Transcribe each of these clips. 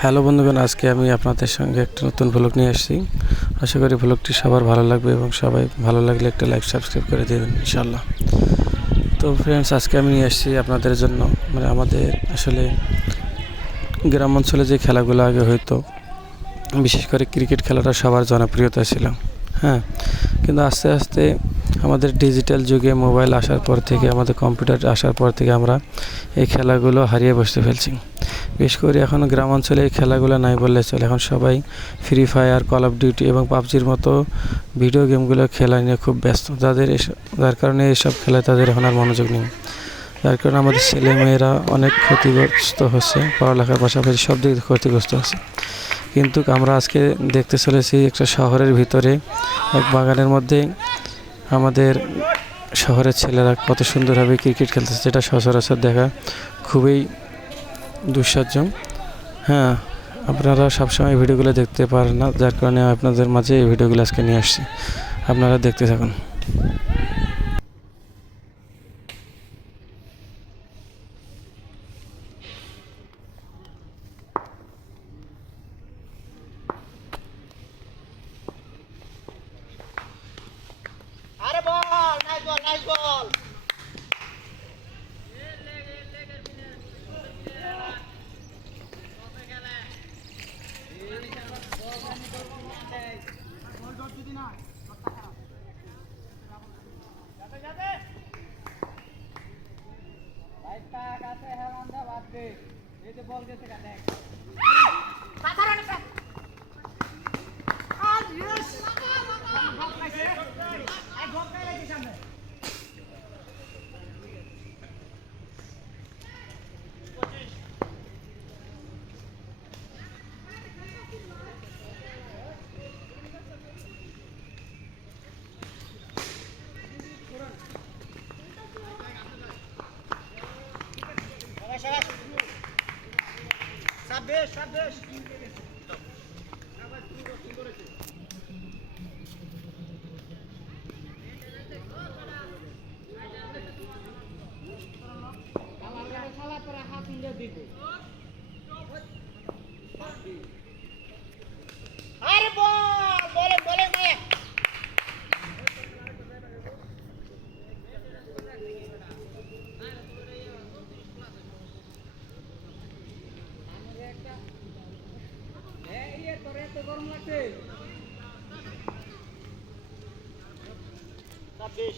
Hello বন্ধুগণ, আজকে আমি আপনাদের সঙ্গে একটা নতুন ভ্লগ নিয়ে এসেছি। আশা করি ভ্লগটি সবার ভালো লাগবে এবং সবাই ভালো লাগলে একটা লাইক সাবস্ক্রাইব করে দেবেন ইনশাআল্লাহ। তো ফ্রেন্ডস, আজকে আমি নিয়ে এসেছি আপনাদের জন্য আমাদের আসলে গ্রাম অঞ্চলে যে খেলাগুলো আগে হইতো, বিশেষ করে ক্রিকেট খেলাটা সবার জনপ্রিয়তা ছিল। হ্যাঁ, কিন্তু আস্তে আস্তে আমাদের ডিজিটাল যুগে মোবাইল আসার পর থেকে, আমাদের কম্পিউটার আসার পর থেকে আমরা এই খেলাগুলো হারিয়ে বসতে ফেলছি। বিশেষ করে এখন গ্রাম অঞ্চলে এই খেলাগুলো নাই বললে চলে। এখন সবাই free fire, call of duty এবং পাবজির মতো ভিডিও গেমগুলো খেলা নিয়ে খুব ব্যস্ত, যার কারণে এইসব খেলায় তাদের এখন আর মনোযোগ নেই। যার কারণে আমাদের ছেলেমেয়েরা অনেক ক্ষতিগ্রস্ত হচ্ছে, পড়ালেখার পাশাপাশি সব দিক থেকে ক্ষতিগ্রস্ত হচ্ছে। কিন্তু আমরা আজকে দেখতে চলেছি একটা শহরের ভিতরে এক বাগানের মধ্যে আমাদের শহরের ছেলেরা কত সুন্দরভাবে ক্রিকেট খেলতেছে, যেটা সচরাচর দেখা খুবই দুঃসাধ্য। হ্যাঁ, আপনারা সবসময় ভিডিওগুলো দেখতে পারেন না, যার কারণে আপনাদের মাঝে এই ভিডিওগুলো আজকে নিয়ে আসছি। আপনারা দেখতে থাকুন। আরে বল, নাইস বল, নাইস বল। বল গেছে কাটে সাধারণ একটা আর ইয়েস বল পাইছে এই বল পাইছে সামনে সাবেশ সাবেশ আরে বল বলে বলে মায়ে গরম লাগছে 26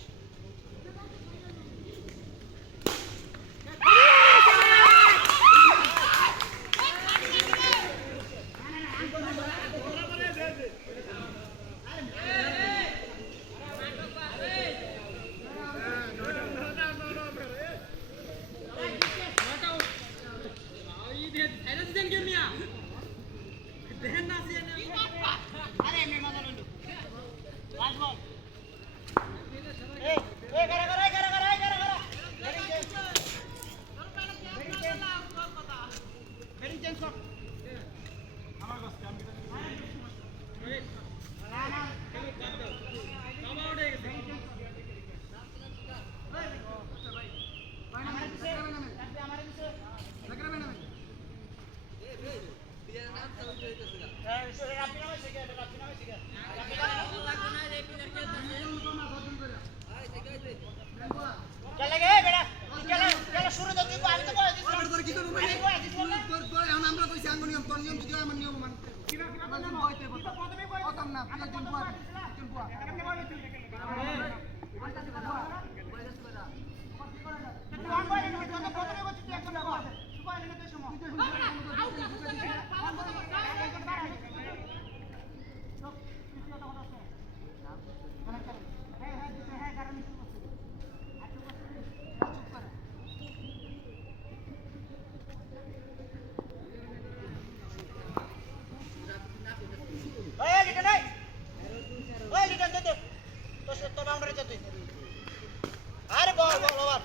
আরে বল বল আবার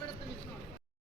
বেড়াতে নিস না